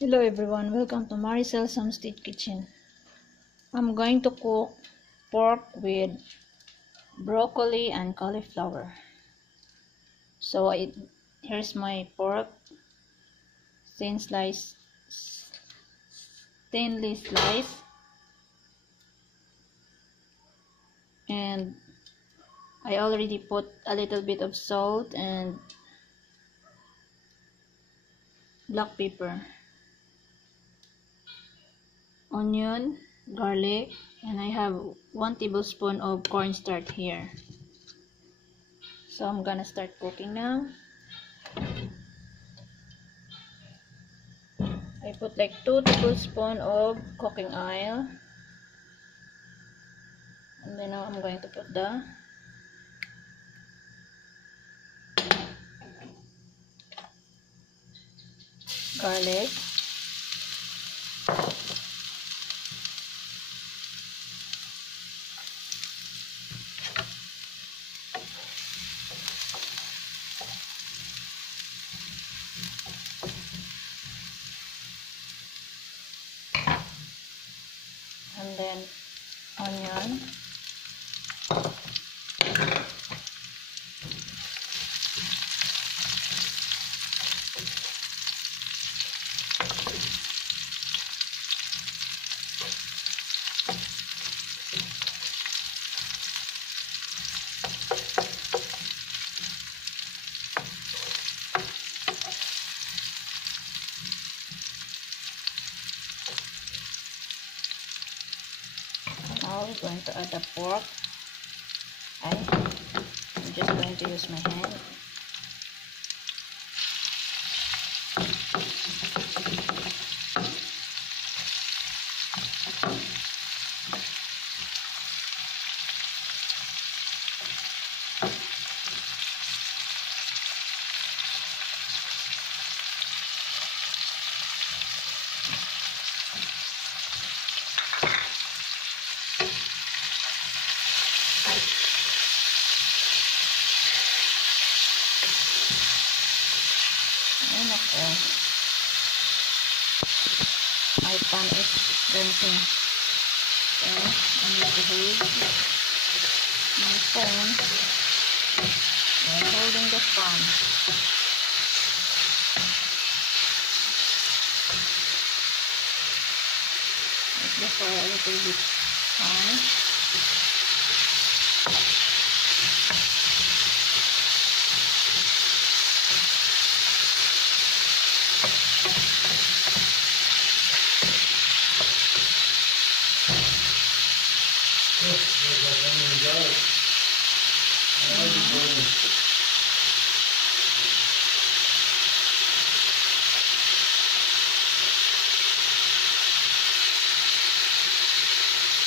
Hello everyone, welcome to Maricel Samstead Kitchen. I'm going to cook pork with broccoli and cauliflower. So here's my pork, thinly sliced, and I already put a little bit of salt and black pepper, onion, garlic, and I have 1 tablespoon of cornstarch here. So I'm gonna start cooking now. I put like 2 tablespoons of cooking oil, and then now I'm going to put the garlic, and then onion, and now we're going to add the pork. I'm just going to use my hand. And okay, my pan is dancing, so I need to hold my phone while holding the pan. Make the fire a little bit high.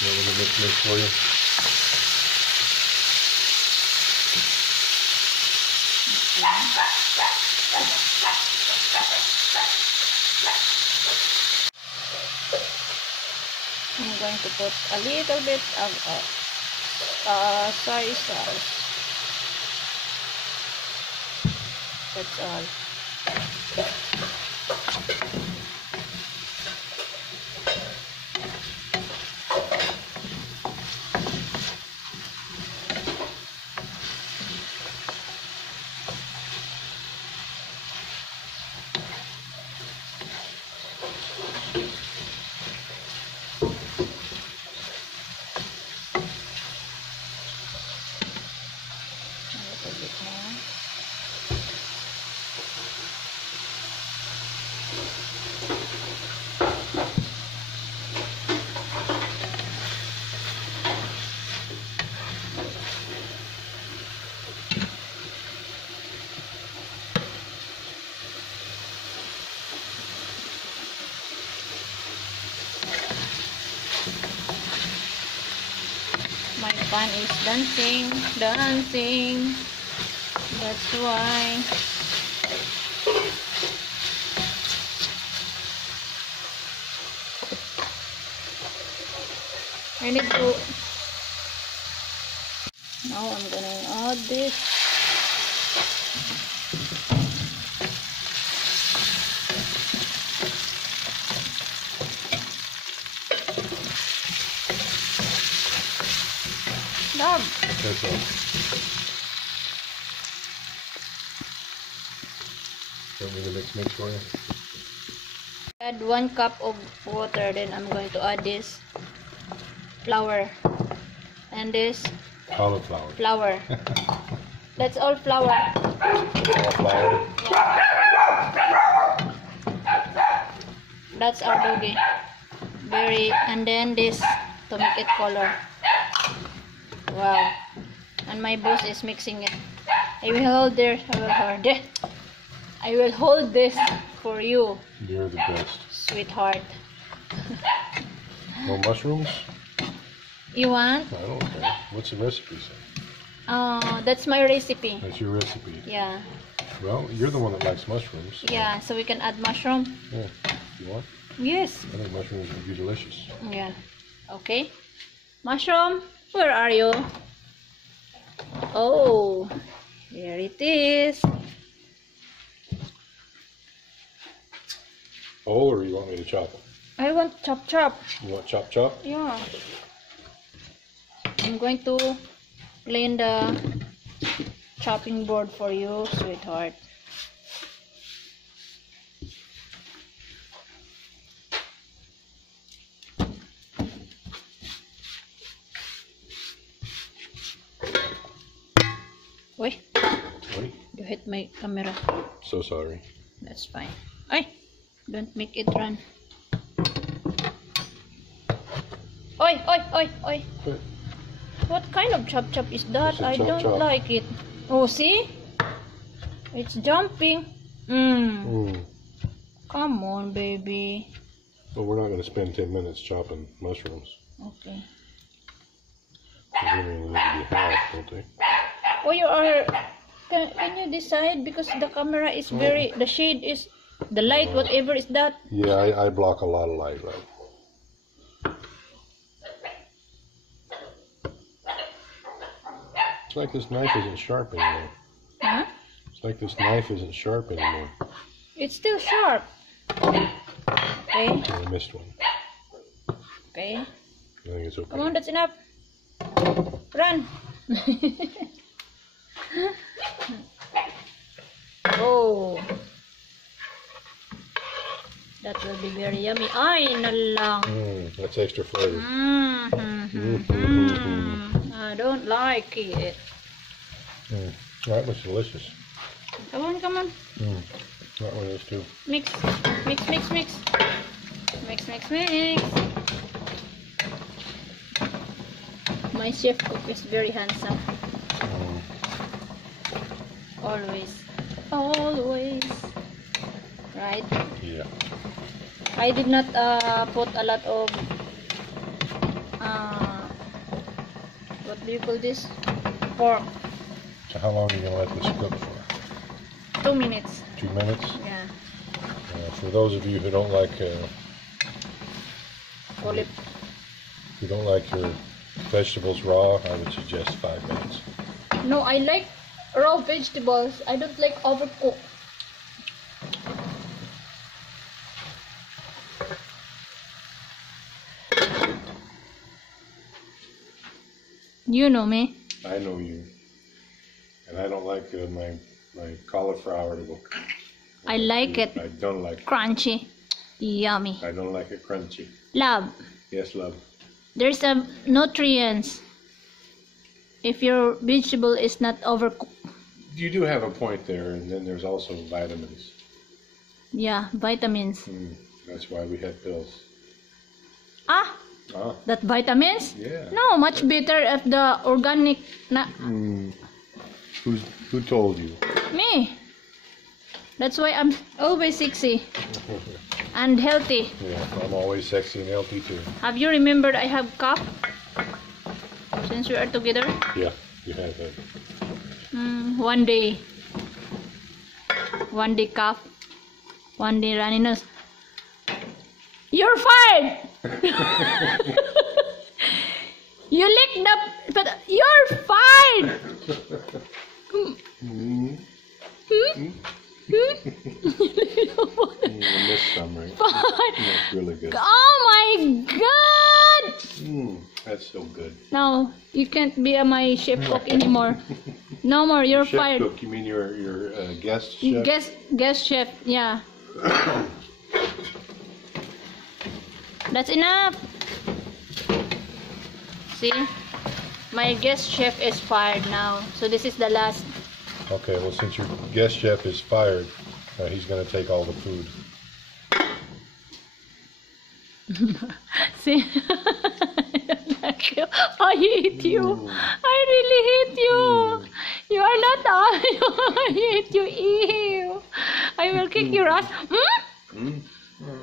I'm going to mix this for you. I'm going to put a little bit of soy sauce. That's all. A little bit more. My pan is dancing. That's why. I need to. Now I'm gonna add this. Love. Okay, so. Want me to mix for you? Add 1 cup of water, then I'm going to add this flour and this Cauliflower. flour. That's all flour. Cauliflower. That's our doggy. And then this to make it color. Wow. And my boss is mixing it. I will hold this for you. You're the best. Sweetheart. More mushrooms? You want? I don't care. What's the recipe say? That's my recipe. That's your recipe. Yeah. Well, you're the one that likes mushrooms. Yeah, so we can add mushroom. Yeah. You want? Yes. I think mushrooms would be delicious. Yeah. Okay. Mushroom, where are you? Oh, here it is. Whole, or you want me to chop it? I want chop chop. You want chop chop? Yeah. I'm going to clean the chopping board for you, sweetheart. Wait, Wait. you hit my camera. So sorry. That's fine. Ay, don't make it run. Oi, oi, oi, oi. Good. What kind of chop chop is that? It's a I chop don't chop. like it. Oh, see? It's jumping. Come on, baby. Well, we're not going to spend 10 minutes chopping mushrooms. Okay. They're going to need to be half, don't they? Oh, you are... Can you decide? Because the camera is very... The shade is... The light, whatever is that. Yeah, I block a lot of light, right? It's like this knife isn't sharp anymore. Huh? It's like this knife isn't sharp anymore. It's still sharp. Okay. I missed one. Okay. I think it's okay. Come on, that's enough. Run. Oh. That will be very yummy. Ay, nalang. That's extra flavor. I don't like it. That looks delicious. Come on, come on. That one is too. Mix, mix, mix, mix. Mix, mix, mix. My chef cook is very handsome. Always. Always. Right? Yeah. I did not put a lot of what do you call this? Pork. So how long are you going to let this cook for? 2 minutes. 2 minutes? Yeah. For those of you who don't like Olive. who don't like your vegetables raw, I would suggest 5 minutes. No, I like raw vegetables. I don't like overcooked. You know me. I know you. And I don't like my cauliflower to go. I like it I don't like it. crunchy. Yummy. I don't like it crunchy. Love. Yes, love. There's a nutrients if your vegetable is not overcooked. You do have a point there, and then there's also vitamins. Yeah, vitamins. That's why we had pills. Ah, Ah, that vitamins? yeah. No, much better if the organic. Who told you? Me. That's why I'm always sexy and healthy. Yeah, I'm always sexy and healthy too. Have you remembered I have cough since we are together? Yeah, you have that. One day cough, one day runny nose. You're fired. You licked the, but you're fired. I missed some, right? That's really good. Oh my god! That's so good. Now you can't be my chef cook anymore. No more. You're Chef fired. cook, you mean your guest chef? Guest chef. Yeah. That's enough. See, my guest chef is fired now. So this is the last. Okay, well, since your guest chef is fired, he's going to take all the food. See, I hate you. I really hate you. You are not I hate you. Ew. I will kick your ass.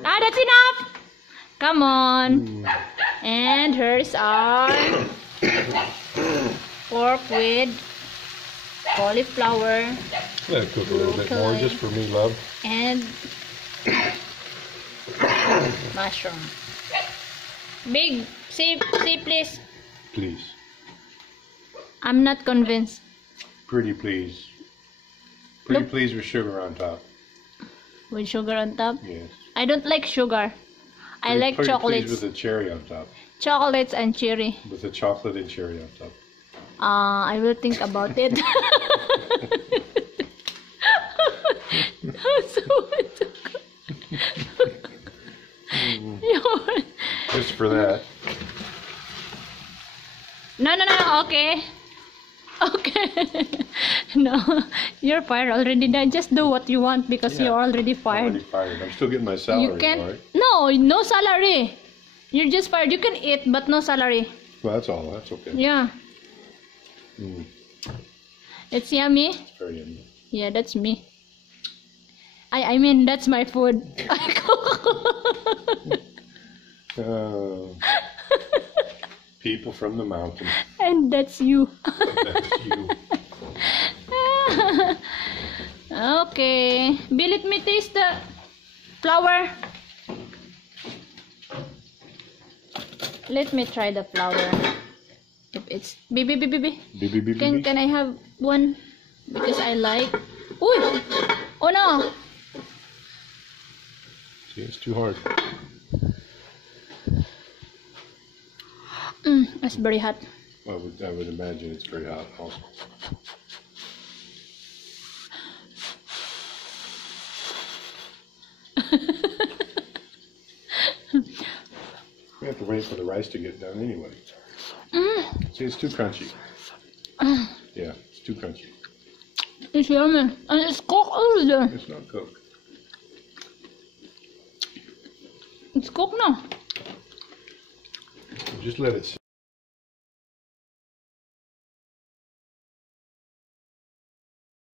Ah, that's enough. Come on. And here's our pork with cauliflower Let it cook a little bit more, just for me, love. and mushroom. Big, see please. Please. I'm not convinced. Pretty please. Pretty Look. please with sugar on top. With sugar on top. Yes. I don't like sugar. I like Pretty chocolates. please with a cherry on top. Chocolates and cherry. With a chocolate and cherry on top. I will think about it. So it's Just for that. No, okay. Okay. No, you're fired already. Then just do what you want because Yeah. you're already fired. Already fired. I'm still getting my salary, You can't. right? No salary. You're just fired. You can eat, but no salary. Well, that's all. That's okay. Yeah. Mm, It's yummy. it's very yummy. Yeah, that's me. I mean, that's my food. People from the mountain. And that's you. That's you. Okay. Bill, let me taste the flour. Let me try the flour. If it's baby. Can I have one? Because I like. Uy! Oh no! See, it's too hard. It's very hot. I would imagine it's very hot also. We have to wait for the rice to get done anyway. See, it's too crunchy. Yeah, it's too crunchy. It's yummy. And it's cooked already. It's not cooked. It's cooked now. Just let it sit.